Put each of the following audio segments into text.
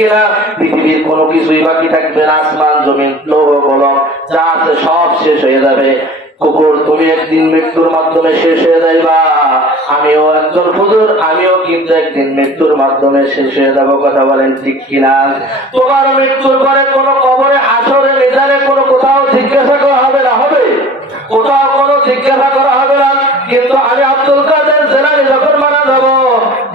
কিনা? পৃথিবীর কোনো কিছুই বাকি থাকবে না, আসমান জমিন লৌহ কলম যা আছে সব শেষ হয়ে যাবে। কুকুর, তুমি একদিন মৃত্যুর মাধ্যমে শেষ হয়ে যাইবা, আমিও একজন হুজুর, আমিও কিন্তু একদিন মৃত্যুর মাধ্যমে শেষ হয়ে যাবো। কথা বলেন ঠিক কিনা? তোমার মৃত্যুর পরে কোনো কবরে, হাসরে, মিজানে কোনো কোথাও জিজ্ঞাসা করা হবে না? হবে? কোথাও কোনো জিজ্ঞাসা করা হবে না। কিন্তু আমি আব্দুল কাদের জিলানী যখন মারা যাব,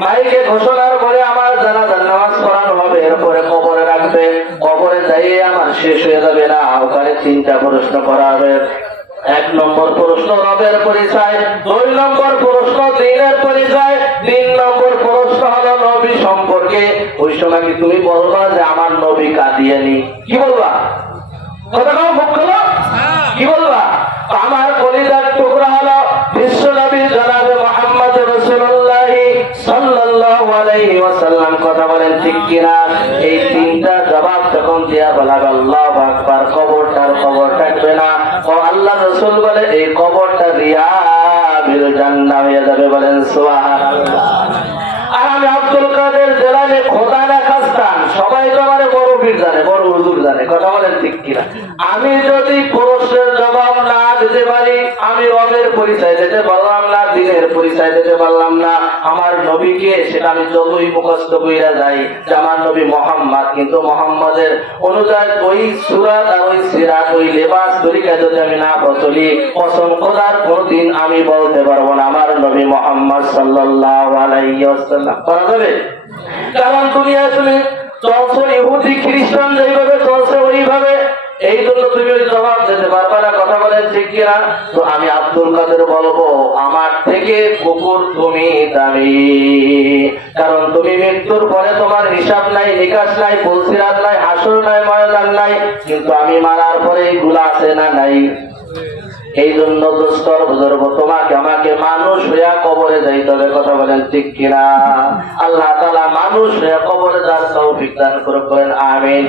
মাইকে ঘোষণার পরে আমার জানাজার নামাজ পড়ানো হবে, এরপরে কবরে রাখবে, কবরে যাইয়ে আমার শেষ হয়ে যাবে না, ওখানে 3টা প্রশ্ন করা হবে। 1 নম্বর প্রশ্ন রবের পরিচয়, 2 নম্বর প্রশ্ন দ্বীনের পরিচয়, 3 নম্বর প্রশ্ন হলো নবী সম্পর্কে। ওই সময় কি তুমি বলবা যে আমার নবী কাদিয়ানী? কি বলবা? কথা কও, মুখ খোলো, কি বলবা? আমার কলিজার টুকরা হলো বিশ্ব নবী জনাবে মুহাম্মদ রাসূলুল্লাহ সাল্লাল্লাহু আলাইহি ওয়াসাল্লাম। কথা বলেন ঠিক কিনা? এই 3টা জবাব যখন দিয়া বলা আল্লাহু আকবার, কবরটার খবর থাকবে না। ও আল্লাহ রাসূল বলে এই কবরটা রিয়াবিল জান্নাহ হয়ে যাবে। বলেন সুবহানাল্লাহ। আর আমি আব্দুল কাদের জিলানী খোদা না খাস্তান, সবাই তো আমার বড় পীর জানে, বড় হুজুর জানে। কথা বলেন ঠিক কিনা? আমি যদি প্রশ্নের জবাব না দিতে পারি, আমি রবের পরিচয় দিতে পারলাম না, দ্বীনের পরিচয় দিতে পারলাম না, আমার নবীকে সেটা আমি যতই মুখস্থ কইরা যাই যে আমার নবী মুহাম্মদ, কিন্তু মুহাম্মাদের অনুযায়ী ওই সূরাত আর ওই সিরাত, ওই লেবাস তরিকা যদি আমি না বদলি, কসম খোদার কোনদিন আমি বলতে পারবো না আমার নবী মুহাম্মদ সাল্লাল্লাহু আলাইহি ওয়াসাল্লাম। পারা যাবে? কারণ দুনিয়ায় তুমি চলছো ইহুদি খ্রিস্টান যেইভাবে চলছে ওইভাবে, এই জন্য তুমি ওই জবাব দিতে পারবে না। কথা বলেন ঠিক কিনা? তো আমি আব্দুল কাদের বলবো, আমার থেকে কুকুর তুমি দামি, কারণ তুমি মৃত্যুর পরে তোমার হিসাব নাই, নিকাশ নাই, পুলসিরাত নাই, হাসর নাই, ময়দান নাই, কিন্তু আমি মারার পরে এইগুলো আছে না নাই? এই জন্য দোস্তর বুজুর্গ, তোমাকে আমাকে মানুষ হইয়া কবরে যাইতে হবে। কথা বলেন ঠিক কিনা? আল্লাহ তাআলা মানুষ হইয়া কবরে যাওয়ার তৌফিক দান করুন, আমিন।